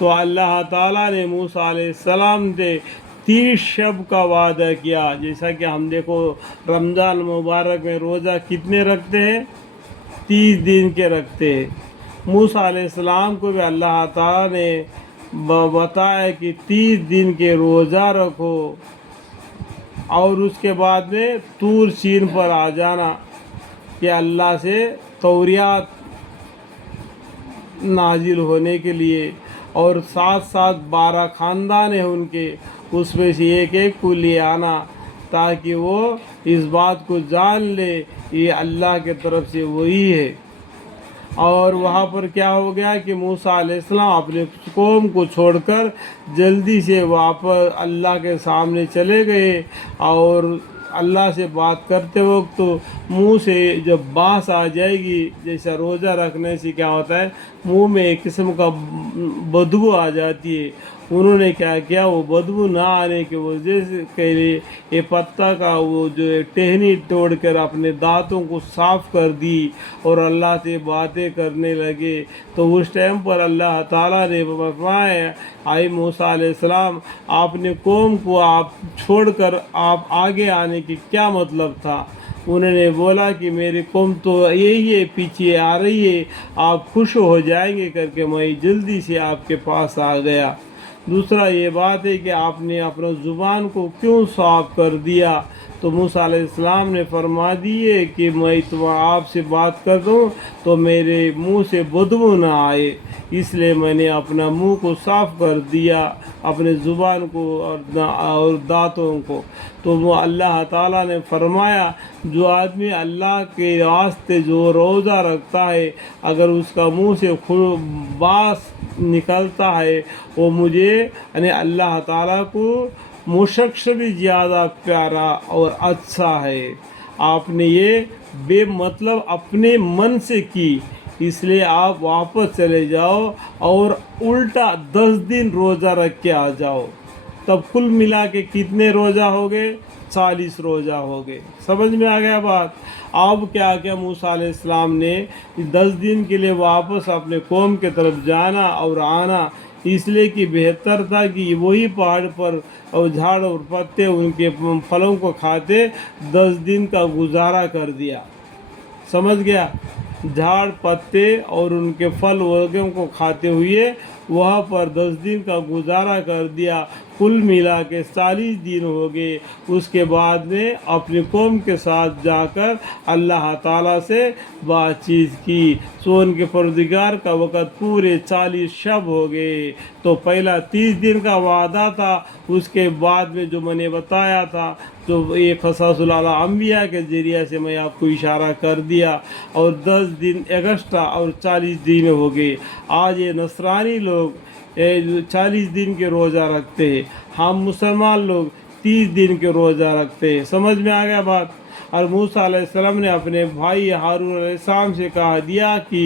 تو اللہ تعالیٰ نے موسیٰ علیہ السلام سے 30 شب کا وعدہ کیا. جیسا کہ ہم دیکھو رمضان مبارک میں روزہ کتنے رکھتے ہیں؟ 30 دن کے رکھتے ہیں. موسیٰ علیہ السلام کو بھی اللہ تعالیٰ نے بتایا کہ 30 دن کے روزہ رکھو اور اس کے بعد میں طور سین پر آ جانا کہ اللہ سے توریات نازل ہونے کے لیے، اور ساتھ ساتھ 12 خاندان ہیں ان کے، اس میں سے ایک ایک کو لے آنا تاکہ وہ اس بات کو جان لے یہ اللہ کے طرف سے وہی ہے. اور وہاں پر کیا ہو گیا کہ موسیٰ علیہ السلام اپنے قوم کو چھوڑ کر جلدی سے واپس اللہ کے سامنے چلے گئے، اور اللہ سے بات کرتے وقت تو منہ سے جب بانس آ جائے گی، جیسا روزہ رکھنے سے کیا ہوتا ہے منہ میں ایک قسم کا بدبو آ جاتی ہے. انہوں نے کیا کیا، وہ بدبو نہ آنے کی وجہ سے کے لیے یہ پتہ کا وہ جو ٹہنی توڑ کر اپنے دانتوں کو صاف کر دی اور اللہ سے باتیں کرنے لگے. تو اس ٹائم پر اللہ تعالیٰ نے فرمایا آئی موسیٰ علیہ السلام، آپ نے قوم کو آپ چھوڑ کر آپ آگے آنے کی کیا مطلب تھا؟ انہوں نے بولا کہ میری قوم تو یہی ہے، پیچھے آ رہی ہے، آپ خوش ہو جائیں گے کر کے میں جلدی سے آپ کے پاس آ گیا. دوسرا یہ بات ہے کہ آپ نے اپنا زبان کو کیوں صاف کر دیا؟ تو موسیٰ علیہ السلام نے فرما دیے کہ میں آپ سے بات کر دوں تو میرے منہ سے بدبو نہ آئے، اس لیے میں نے اپنا منہ کو صاف کر دیا، اپنے زبان کو اور دانتوں کو. تو وہ اللہ تعالیٰ نے فرمایا جو آدمی اللہ کے واسطے جو روزہ رکھتا ہے، اگر اس کا منہ سے باس نکلتا ہے، وہ مجھے یعنی اللہ تعالیٰ کو مشک سے بھی زیادہ پیارا اور اچھا ہے. آپ نے یہ بے مطلب اپنے من سے کی، اس لیے آپ واپس چلے جاؤ اور الٹا 10 دن روزہ رکھ کے آ جاؤ. تب کل ملا کے کتنے روزہ ہو گئے؟ 40 روزہ ہو گئے. سمجھ میں آ گیا بات؟ اب کیا کیا موسیٰ علیہ السلام نے 10 دن کے لیے واپس اپنے قوم کے طرف جانا اور آنا، اس لیے کہ بہتر تھا کہ وہی پہاڑ پر اور جھاڑ اور پتے ان کے پھلوں کو کھاتے 10 دن کا گزارا کر دیا. سمجھ گیا؟ جھاڑ پتے اور ان کے پھل وغیرہ کو کھاتے ہوئے وہاں پر 10 دن کا گزارا کر دیا. کل ملا کے 40 دن ہو گئے. اس کے بعد میں اپنی قوم کے ساتھ جا کر اللہ تعالیٰ سے بات چیت کی. سو ان کے پروردگار کا وقت پورے 40 شب ہو گئے. تو پہلا 30 دن کا وعدہ تھا، اس کے بعد میں جو میں نے بتایا تھا تو ایک قصص الانبیاء کے ذریعے سے میں آپ کو اشارہ کر دیا، اور 10 دن ایکسٹرا اور 40 دن ہو گئے. آج یہ نصرانی لوگ 40 دن کے روزہ رکھتے ہیں، ہم مسلمان لوگ 30 دن کے روزہ رکھتے ہیں. سمجھ میں آ گیا بات؟ اور موسیٰ علیہ السلام نے اپنے بھائی ہارون علیہ السلام سے کہا دیا کہ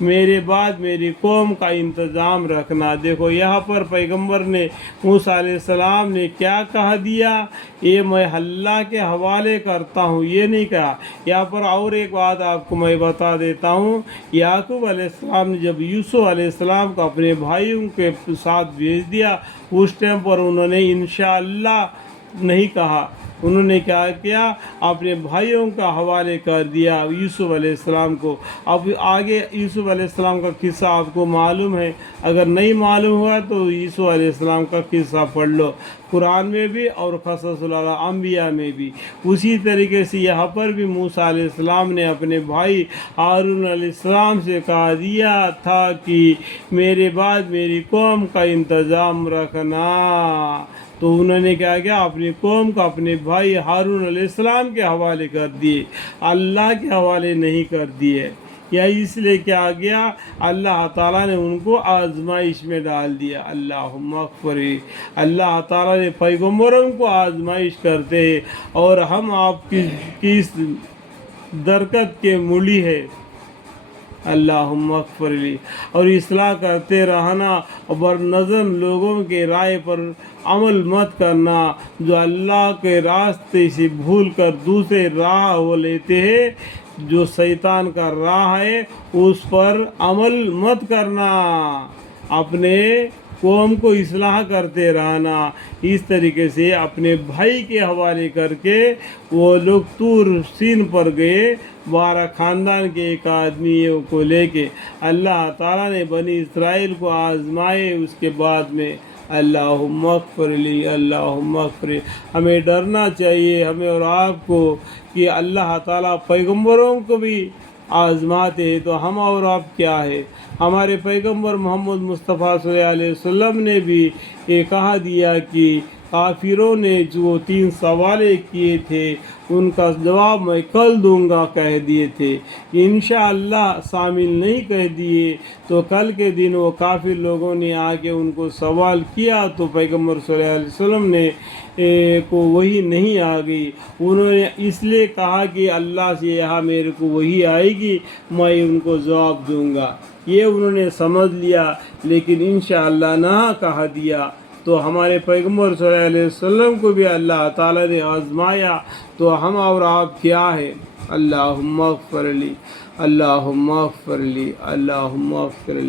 میرے بعد میری قوم کا انتظام رکھنا. دیکھو یہاں پر پیغمبر نے موسیٰ علیہ السلام نے کیا کہا دیا، یہ میں اللہ کے حوالے کرتا ہوں، یہ نہیں کہا. یہاں پر اور ایک بات آپ کو میں بتا دیتا ہوں. یعقوب علیہ السلام نے جب یوسف علیہ السلام کو اپنے بھائیوں کے ساتھ بھیج دیا، اس ٹائم پر انہوں نے انشاءاللہ نہیں کہا. انہوں نے کیا کیا، اپنے بھائیوں کا حوالے کر دیا یوسف علیہ السلام کو. اب آگے یوسف علیہ السلام کا قصہ آپ کو معلوم ہے، اگر نہیں معلوم ہوا تو یوسف علیہ السلام کا قصہ پڑھ لو، قرآن میں بھی اور قصص الانبیاء میں بھی. اسی طریقے سے یہاں پر بھی موسیٰ علیہ السلام نے اپنے بھائی ہارون علیہ السلام سے کہا دیا تھا کہ میرے بعد میری قوم کا انتظام رکھنا. تو انہوں نے کیا کیا، اپنی قوم کو اپنے بھائی ہارون علیہ السلام کے حوالے کر دیے، اللہ کے حوالے نہیں کر دیے. یا اس لیے کیا گیا، اللہ تعالیٰ نے ان کو آزمائش میں ڈال دیا. اللہم اغفر. اللہ تعالیٰ نے پیغمبروں کو آزمائش کرتے ہیں، اور ہم آپ کی اس درکت کے مولی ہے. اللہم اغفر لی. اور اصلاح کرتے رہنا، اور نظم لوگوں کے رائے پر عمل مت کرنا. جو اللہ کے راستے سے بھول کر دوسرے راہ وہ لیتے ہیں، جو شیطان کا راہ ہے، اس پر عمل مت کرنا. اپنے قوم کو اصلاح کرتے رہنا۔ اس طریقے سے اپنے بھائی کے حوالے کر کے وہ لوگ طور سین پر گئے، 12 خاندان کے ایک آدمی کو لے کے۔ اللہ تعالیٰ نے بنی اسرائیل کو آزمائے، اس کے بعد میں اللہم اغفر لی، اللہم اغفر لی۔ ہمیں ڈرنا چاہیے، ہمیں اور آپ کو، کہ اللہ تعالیٰ پیغمبروں کو بھی آزماتے ہیں تو ہم اور آپ کیا ہے۔ ہمارے پیغمبر محمد مصطفیٰ صلی اللہ علیہ وسلم نے بھی یہ کہا دیا کہ کافروں نے جو 3 سوال کیے تھے ان کا جواب میں کل دوں گا کہہ دیے تھے، انشاءاللہ شامل نہیں کہہ دیے تو کل کے دن وہ کافر لوگوں نے آ کے ان کو سوال کیا تو پیغمبر صلی اللہ علیہ وسلم نے کو وہی نہیں آ گئی۔ انہوں نے اس لیے کہا کہ اللہ سے یہاں میرے کو وہی آئے گی، میں ان کو جواب دوں گا، یہ انہوں نے سمجھ لیا، لیکن انشاءاللہ نہ کہا دیا۔ تو ہمارے پیغمبر صلی اللہ علیہ وسلم کو بھی اللہ تعالیٰ نے آزمایا، تو ہم اور آپ کیا ہے۔ اللہم اغفر لی، اللہم اغفر لی، اللہم اغفر لی۔